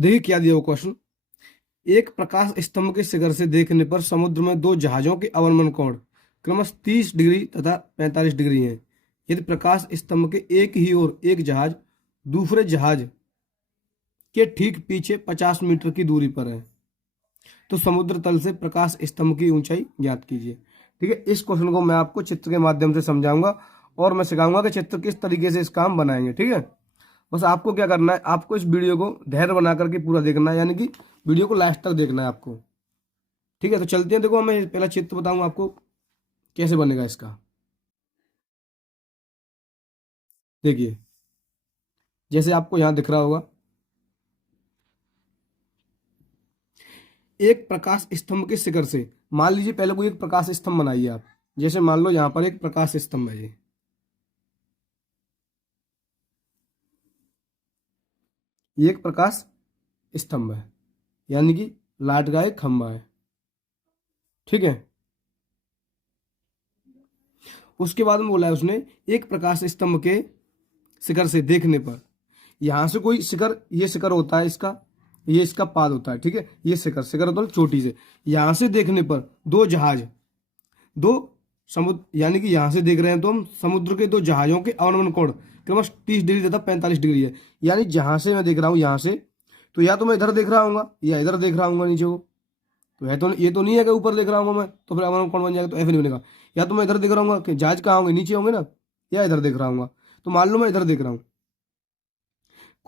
देखिए क्या दिया वो क्वेश्चन। एक प्रकाश स्तंभ के शिखर से देखने पर समुद्र में दो जहाजों के अवनमन कोण क्रमशः 30 डिग्री तथा 45 डिग्री है। यदि प्रकाश स्तंभ के एक ही ओर एक जहाज दूसरे जहाज के ठीक पीछे 50 मीटर की दूरी पर है तो समुद्र तल से प्रकाश स्तंभ की ऊंचाई ज्ञात कीजिए। ठीक है, इस क्वेश्चन को मैं आपको चित्र के माध्यम से समझाऊंगा और मैं सिखाऊंगा कि चित्र किस तरीके से इसका हम बनाएंगे। ठीक है, बस आपको क्या करना है, आपको इस वीडियो को धैर्य बना करके पूरा देखना है, यानी कि वीडियो को लास्ट तक देखना है आपको। ठीक है, तो चलते हैं। देखो मैं पहला चित्र बताऊंगा आपको कैसे बनेगा इसका। देखिए जैसे आपको यहाँ दिख रहा होगा, एक प्रकाश स्तंभ के शिखर से, मान लीजिए पहले कोई एक प्रकाश स्तंभ बनाइए आप। जैसे मान लो यहाँ पर एक प्रकाश स्तंभ है, ये एक प्रकाश स्तंभ है, यानी कि लाइट का एक खंभा है। ठीक है, उसके बाद में बोला है उसने एक प्रकाश स्तंभ के शिखर से देखने पर, यहां से कोई शिखर, ये शिखर होता है इसका, ये इसका पाद होता है। ठीक है, ये शिखर, शिखर होता है चोटी से, यहां से देखने पर दो जहाज, दो समुद्र, यानी कि यहां से देख रहे हैं तो हम समुद्र के दो जहाजों के अवनमन कोण क्रमशः 30 डिग्री तथा 45 डिग्री है। यानी जहां से मैं देख रहा हूं यहां से, तो या तो मैं इधर देख रहा हूँ या इधर देख रहा हूँ नीचे को, तो है तो ये तो नहीं है कि ऊपर देख रहा हूँ मैं तो फिर अवनमन कोण बन जाएगा, तो ऐसे नहीं बनेगा। या तो मैं इधर देख रहा हूँ कि जहाज कहाँ होंगे, नीचे होंगे ना, या इधर देख रहा हूँ। तो मान लो मैं इधर देख रहा हूँ,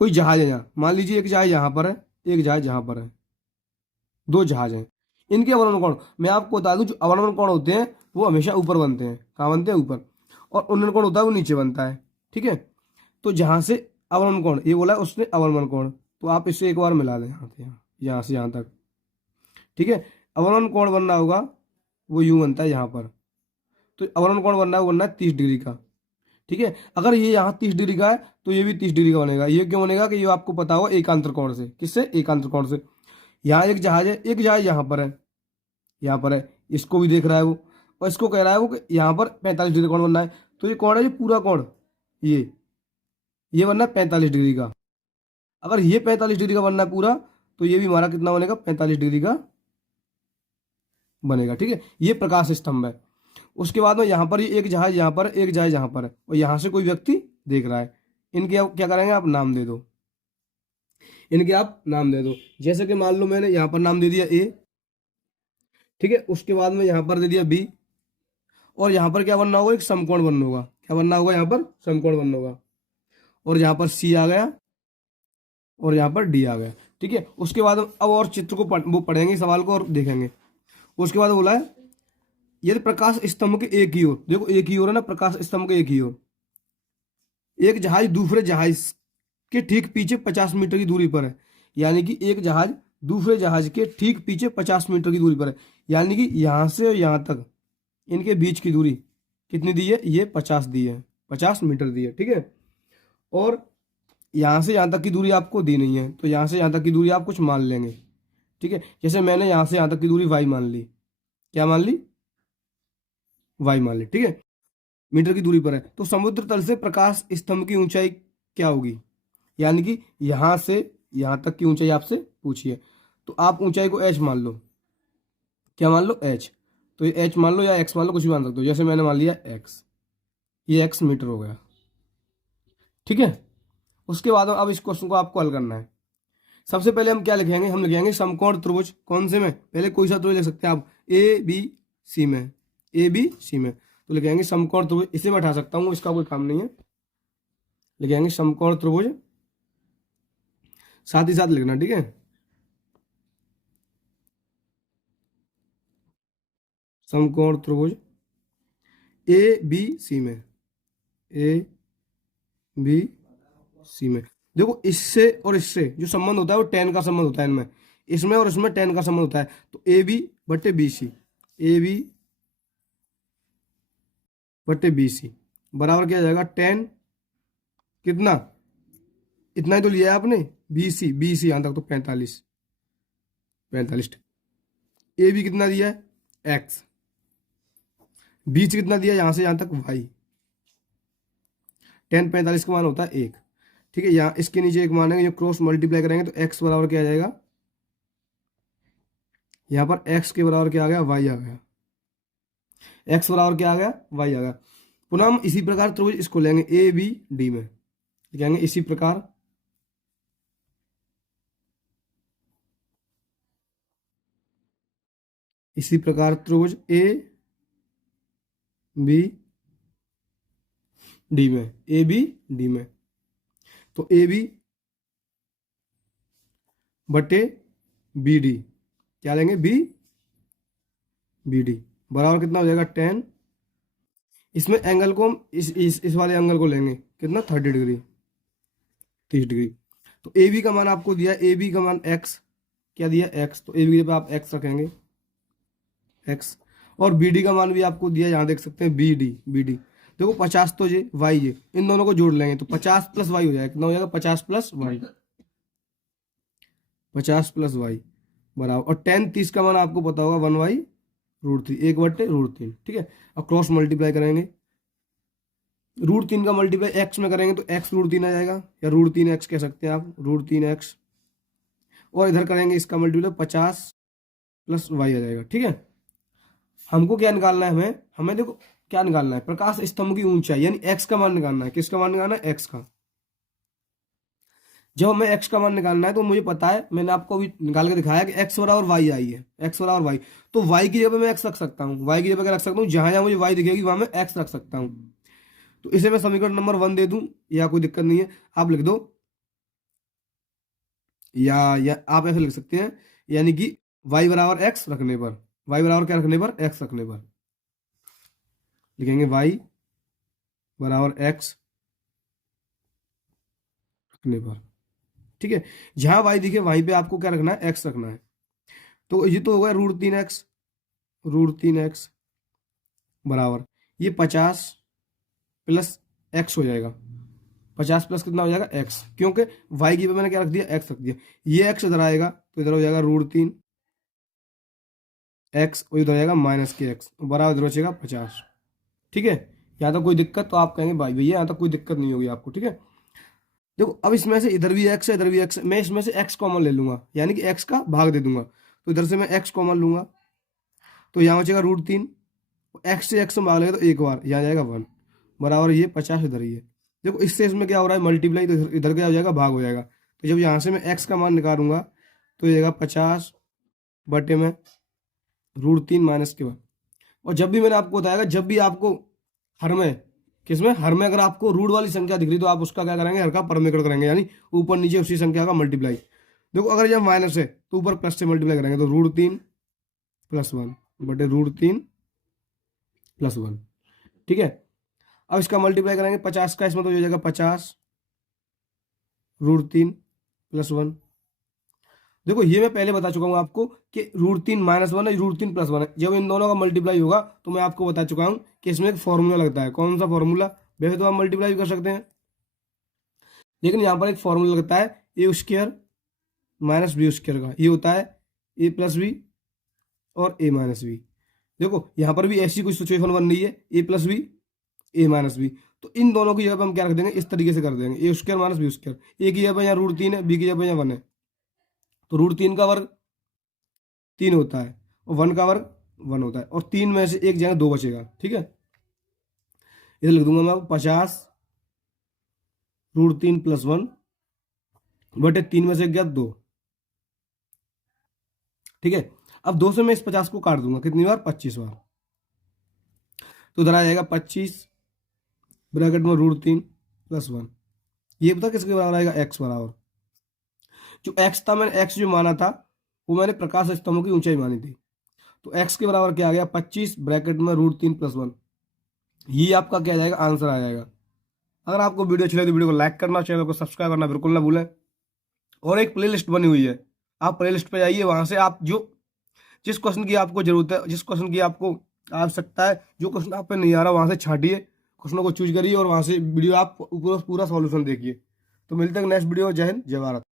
कोई जहाज है यहाँ, मान लीजिए एक जहाज यहाँ पर है, एक जहाज यहाँ पर है, दो जहाज हैं। इनके अवनमन कोण मैं आपको बता दूं, जो अवनमन कोण होते हैं वो हमेशा ऊपर बनते हैं। कहाँ बनते हैं? ऊपर। और उन्नयन कोण होता है वो नीचे बनता है। ठीक है, तो जहां से अवनमन कोण ये बोला उसने अवनमन कोण, तो आप इसे एक बार मिला दें यहाँ से यहाँ तक। ठीक है, अवनमन कोण बनना होगा वो यूं बनता है यहाँ पर, तो अवनमन कोण बनना है 30 डिग्री का। ठीक है, अगर ये यहाँ 30 डिग्री का है तो ये भी 30 डिग्री का बनेगा। ये क्यों बनेगा कि ये आपको पता होगा एकांतर कोण से। किससे? एकांतर कोण से। यहाँ एक जहाज है, एक जहाज यहाँ पर है, यहाँ पर है, इसको भी देख रहा है वो, और इसको कह रहा है वो कि यहाँ पर 45 डिग्री कोण बनना है। तो ये कौन है? ये पूरा कोण, ये बनना है 45 डिग्री का। अगर ये 45 डिग्री का बनना है पूरा, तो ये भी हमारा कितना बनेगा? 45 डिग्री का बनेगा। ठीक है, ये प्रकाश स्तंभ है। उसके बाद में यहाँ पर ये एक जहाज यहाँ पर, एक जहाज यहाँ पर है, और यहाँ से कोई व्यक्ति देख रहा है। इनके आप क्या करेंगे? आप नाम दे दो, इनके आप नाम दे दो। जैसे कि मान लो मैंने यहाँ पर नाम दे दिया ए। ठीक है, उसके बाद में यहाँ पर दे दिया बी, और यहाँ पर क्या बनना होगा? एक समकोण बनना होगा। क्या बनना होगा? यहाँ पर समकोण बनना होगा। और यहाँ पर सी आ गया, और यहाँ पर डी आ गया। ठीक है, उसके बाद अब और चित्र को वो पढ़ेंगे, सवाल को और देखेंगे। उसके बाद बोला है यदि प्रकाश स्तंभ के एक ही ओर, देखो एक ही ओर है ना, प्रकाश स्तंभ के एक ही ओर एक जहाज दूसरे जहाज के ठीक पीछे 50 मीटर की दूरी पर है। यानी कि एक जहाज दूसरे जहाज के ठीक पीछे 50 मीटर की दूरी पर है, यानी कि यहां से यहां तक इनके बीच की दूरी कितनी दी है? ये 50 दी है, 50 मीटर दी है। ठीक है, और यहां से यहां तक की दूरी आपको दी नहीं है, तो यहां से यहां तक की दूरी आप कुछ मान लेंगे। ठीक है, जैसे मैंने यहां से यहां तक की दूरी वाई मान ली। क्या मान ली? वाई मान ली। ठीक है, मीटर की दूरी पर है। तो समुद्र तल से प्रकाश स्तंभ की ऊंचाई क्या होगी? यानी कि यहां से यहां तक की ऊंचाई आपसे पूछी है, तो आप ऊंचाई को एच मान लो। क्या मान लो? एच। तो ये एच मान लो या एक्स मान लो, कुछ भी मान सकते हो। जैसे मैंने मान लिया एक्स, ये एक्स मीटर हो गया। ठीक है, उसके बाद अब इस क्वेश्चन को आपको हल करना है। सबसे पहले हम क्या लिखेंगे? हम लिखेंगे समकोण त्रिभुज। कौन से में? पहले कोई सा त्रिभुज लिख सकते हैं आप, ए बी सी में, ए बी सी में। तो लिखेंगे समकोण त्रिभुज, इसे मैं उठा सकता हूँ, इसका कोई काम नहीं है। लिखेंगे समकोण त्रिभुज, साथ ही साथ लिखना। ठीक है, समकोण त्रिभुज ए बी सी में, ए बी सी में। देखो इससे और इससे जो संबंध होता है वो टेन का संबंध होता है इनमें, इसमें और इसमें टेन का संबंध होता है। तो ए बी बटे बी सी, ए बी बटे बी सी बराबर क्या जाएगा? टेन कितना? इतना ही तो लिया है आपने, बी सी यहां तक तो 45, 45। ए बी कितना दिया है? एक्स। बी सी कितना दिया है? यहां से यहां तक वाई। टेन 45 का मान होता है 1। ठीक है। यहाँ इसके नीचे एक मानेंगे, जो क्रॉस मल्टीप्लाई करेंगे तो एक्स बराबर क्या आ जाएगा, यहाँ पर एक्स के बराबर क्या आ गया, वाई आ गया। एक्स बराबर क्या आ गया, वाई आ गया। पुनः हम इसी प्रकार त्रिभुज इसको लेंगे ए बी डी में, लिखेंगे इसी प्रकार त्रिभुज ए बी डी में, ए बी डी में, तो ए बी बटे बी डी क्या लेंगे, बी बी डी बराबर कितना हो जाएगा 10। इसमें एंगल को हम इस वाले एंगल को लेंगे कितना, 30 डिग्री, 30 डिग्री। तो ए बी का मान आपको दिया, ए बी का मान एक्स, क्या दिया एक्स, तो ए बी पे आप एक्स रखेंगे एक्स, और बी डी का मान भी आपको दिया, यहाँ देख सकते हैं बी डी देखो 50 तो ये वाई ये, इन दोनों को जोड़ लेंगे तो 50 प्लस वाई हो जाएगा, कितना हो जाएगा 50 प्लस वाई, 50 प्लस वाई बराबर, और 10 30 का मान आपको पता होगा 1/√3, 1/√3, ठीक है। और क्रॉस मल्टीप्लाई करेंगे, √3 का मल्टीप्लाई एक्स में करेंगे तो एक्स √3 आ जाएगा, या √3x कह सकते हैं आप, √3x, और इधर करेंगे इसका मल्टीप्लाई 50 प्लस वाई आ जाएगा, ठीक है। हमको क्या निकालना है, हमें देखो क्या निकालना है, प्रकाश स्तंभ की ऊंचाई, यानी एक्स का मान निकालना है। किसका मान निकालना है, एक्स का। जब हमें एक्स का मान निकालना है तो मुझे पता है, मैंने आपको अभी निकाल के दिखाया कि एक्स बराबर वाई आई है, एक्स बराबर वाई, तो वाई की जगह मैं एक्स रख सकता हूँ, वाई की जगह रख सकता हूँ, जहां जहां मुझे वाई दिखेगी वहां मैं एक्स रख सकता हूँ। तो इसे मैं समीकरण नंबर 1 दे दूं, या कोई दिक्कत नहीं है, आप लिख दो, या आप ऐसे लिख सकते हैं, यानी कि वाई बराबर एक्स रखने पर, वाई बराबर क्या रखने पर, एक्स रखने पर, लिखेंगे वाई बराबर एक्स रखने पर, ठीक है। जहां वाई दिखे वहीं पे आपको क्या रखना है, एक्स रखना है। तो ये तो हो गया √3x, √3x बराबर ये 50 प्लस एक्स हो जाएगा, 50 प्लस कितना हो जाएगा एक्स, क्योंकि वाई की पे मैंने क्या रख दिया, एक्स रख दिया। ये एक्स इधर आएगा तो इधर हो जाएगा √3x, और इधर हो जाएगा -x बराबर इधर बचेगा 50, ठीक है। यहाँ तक कोई दिक्कत, तो आप कहेंगे भाई भैया यहाँ तक कोई दिक्कत नहीं होगी आपको, ठीक है। देखो अब इसमें से इधर भी एक्स है, इधर भी एक्स है, मैं इसमें से एक्स कॉमन ले लूंगा, यानी कि एक्स का भाग दे दूंगा, तो इधर से मैं एक्स कॉमन लूंगा, तो यहाँ बचेगा √3, एक्स से एक्स में भाग लेगा तो एक बार, यहाँ जाएगा 1 बराबर ये 50 इधर ही है। देखो इससे इसमें क्या हो रहा है, मल्टीप्लाई, तो इधर क्या हो जाएगा, भाग हो जाएगा। तो जब यहाँ से मैं एक्स का मान निकालूंगा तो ये जाएगा 50 बटे में √3 माइनस के बाद। और जब भी मैंने आपको बताया, जब भी आपको हर में, किसमें, हर में अगर आपको रूट वाली संख्या दिख रही तो आप उसका क्या करेंगे, हर का परमेकड़ करेंगे, यानी ऊपर नीचे उसी संख्या का मल्टीप्लाई। देखो अगर यह माइनस है तो ऊपर प्लस से मल्टीप्लाई करेंगे, तो √3 + 1 बटे √3 + 1, ठीक है। अब इसका मल्टीप्लाई करेंगे 50 का, इसमें तो हो जाएगा 50 √3 + 1। देखो ये मैं पहले बता चुका हूँ आपको कि √3 - 1 है, √3 + 1 है। जब इन दोनों का मल्टीप्लाई होगा तो मैं आपको बता चुका हूँ कि इसमें एक फॉर्मूला लगता है। कौन सा फॉर्मूला, वैसे तो आप मल्टीप्लाई भी कर सकते हैं, लेकिन यहाँ पर एक फॉर्मूला लगता है a² - b² का, ये होता है a + b और a - b। देखो यहाँ पर भी ऐसी कोई सिचुएशन बन रही है, a + b a - b, तो इन दोनों की जगह पर हम क्या रख देंगे, इस तरीके से कर देंगे, a² - b²। a की जगह पर यहाँ √3 है, b की जगह पर यहाँ 1 है, तो √3 का वर्ग 3 होता है और 1 का वर्ग 1 होता है, और 3 में से एक जगह 2 बचेगा, ठीक है। इधर लिख दूंगा मैं 50 √3 + 1 बटे 3 में से गया 2, ठीक है। अब 2 से मैं इस 50 को काट दूंगा, कितनी बार, 25 बार, तो इधर आ जाएगा 25 ब्रैकेट में √3 + 1। ये पता किसके बराबर आएगा, एक्स बराबर, जो एक्स था, मैंने एक्स जो माना था वो मैंने प्रकाश स्तंभ की ऊंचाई मानी थी, तो एक्स के बराबर क्या आ गया, 25 ब्रैकेट में √3 + 1। ये आपका क्या जाएगा, आंसर आ जाएगा। अगर आपको वीडियो अच्छी लगे तो वीडियो को लाइक करना, चैनल को सब्सक्राइब करना बिल्कुल ना भूलें। और एक प्लेलिस्ट बनी हुई है, आप प्लेलिस्ट पे जाइए, वहां से आप जो जिस क्वेश्चन की आपको जरूरत है, जिस क्वेश्चन की आपको आवश्यकता है, जो क्वेश्चन आप पे नहीं आ रहा वहां से छांटिए, क्वेश्चनों को चूज करिए और वहां से वीडियो आप पूरा सॉल्यूशन देखिए। तो मिलते हैं नेक्स्ट वीडियो। जय हिंद, जय भारत।